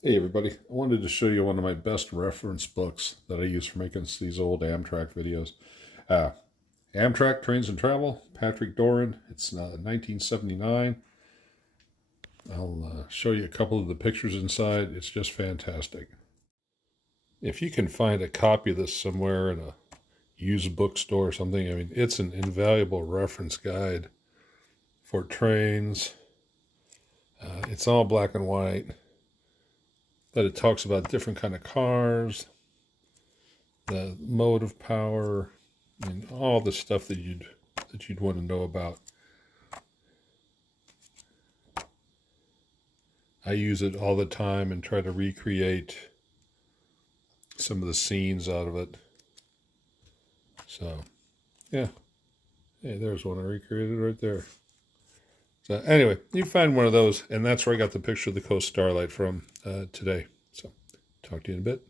Hey everybody, I wanted to show you one of my best reference books that I use for making these old Amtrak videos. Uh, Amtrak Trains and Travel, Patrick Dorin. It's 1979. I'll show you a couple of the pictures inside. It's just fantastic. If you can find a copy of this somewhere in a used bookstore or something, I mean, it's an invaluable reference guide for trains. It's all black and white, but it talks about different kind of cars, the motive power, and all the stuff that you'd want to know about. I use it all the time and try to recreate some of the scenes out of it. So, yeah. Hey, there's one I recreated right there. So anyway, you find one of those, and that's where I got the picture of the coast Starlight from today. So, talk to you in a bit.